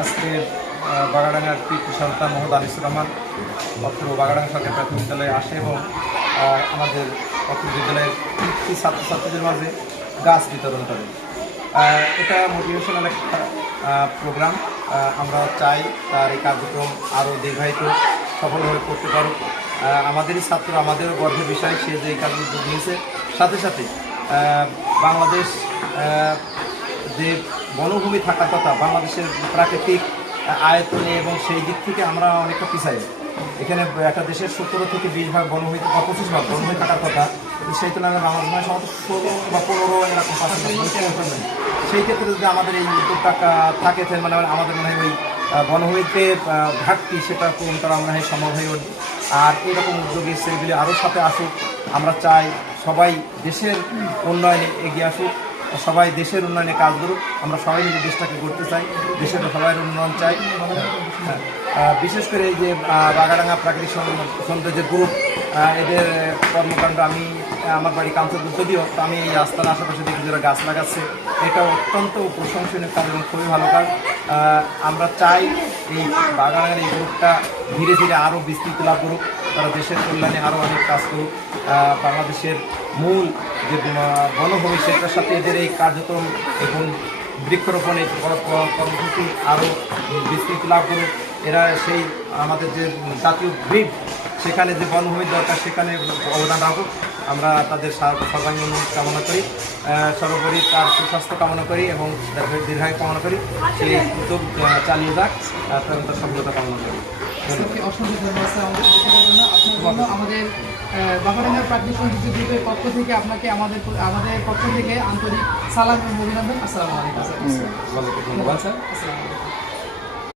আজকে বাগাডাঙ্গার কৃতি সন্তান মোহাম্মদ আনিসুর রহমান অত্র বাগাডাঙ্গা সরকারি প্রাথমিক বিদ্যালয়ে আসে এবং আমাদের অত্র বিদ্যালয়ের কৃতি ছাত্রছাত্রীদের মাঝে গাছ বিতরণ করে। এটা মোটিভেশনাল একটা প্রোগ্রাম। আমরা চাই তার এই কার্যক্রম আরও দীর্ঘায়িত সফলভাবে করতে পারুক। আমাদেরই ছাত্র, আমাদেরও গর্বের বিষয় সে যে এই কাজ উদ্যোগ নিয়েছে। সাথে সাথে বাংলাদেশ যে বনভূমি থাকার কথা, বাংলাদেশের প্রাকৃতিক আয়তনে এবং সেই দিক থেকে আমরা অনেকটা পিছাই। এখানে একটা দেশের 17 থেকে 20 ভাগ বনভূমি বা 25 ভাগ বনভূমি থাকার কথা, সেই তুলনায় বাংলাদেশ মানে সম্ভবত 16 বা 15 এরকম পার্সেন্ট। সেই ক্ষেত্রে যদি আমাদের এই উদ্যোগটা থাকে মানে আমাদের মনে হয় ওই বনভূমিতে ঘাটতি সেটা পূরণ করা মনে হয় সম্ভব হয়ে ওঠে। আর এরকম উদ্যোগে সেগুলি আরও সাথে আসুক। আমরা চাই সবাই দেশের উন্নয়নে এগিয়ে আসুক, সবাই দেশের উন্নয়নে কাজ করুক। আমরা সবাই মিলে দেশটাকে করতে চাই, দেশের সবাই উন্নয়ন চাই। বিশেষ করে এই যে বাগাডাঙ্গা প্রাকৃতিক সৌন্দর্য গ্রুপ, এদের কর্মকাণ্ড আমি আমার বাড়ি কাঞ্চনপুর, যদিও তো আমি এই রাস্তার আশেপাশে দেখি যারা গাছ লাগাচ্ছে, এটা অত্যন্ত প্রশংসনীয় কাজ এবং খুবই ভালো কাজ। আমরা চাই এই বাগানের এই গ্রুপটা ধীরে ধীরে আরও বিস্তৃত লাভ করুক, তারা দেশের কল্যাণে আরও অনেক কাজ করুক। বাংলাদেশের মূল যে বনভূমি সেটার সাথে এদের এই কার্যক্রম এবং বৃক্ষরোপণের কর্মসূচি আরও বিস্তৃত লাভ করুক। এরা সেই আমাদের যে জাতীয় গ্রিড, সেখানে যে বনভূমির দরকার সেখানে অবদান রাখুক। আমরা তাদের সর্বাঙ্গীন কামনা করি, সর্বোপরি তার সুস্বাস্থ্য কামনা করি এবং দীর্ঘায়ু কামনা করি। সেই উদ্যোগ চালিয়ে যাক, তার সফলতা কামনা করি। অসংখ্য ধন্যবাদ স্যার আমাদের জন্য। আপনার জন্য আমাদের বাগাডাঙ্গার প্রাকৃতিক সৌন্দর্য গ্রুপের পক্ষ থেকে আপনাকে আমাদের পক্ষ থেকে আন্তরিক সালাম এবং অভিনন্দন। আসসালামু আলাইকুম স্যার। ধন্যবাদ স্যার। আসসালামু আলাইকুম।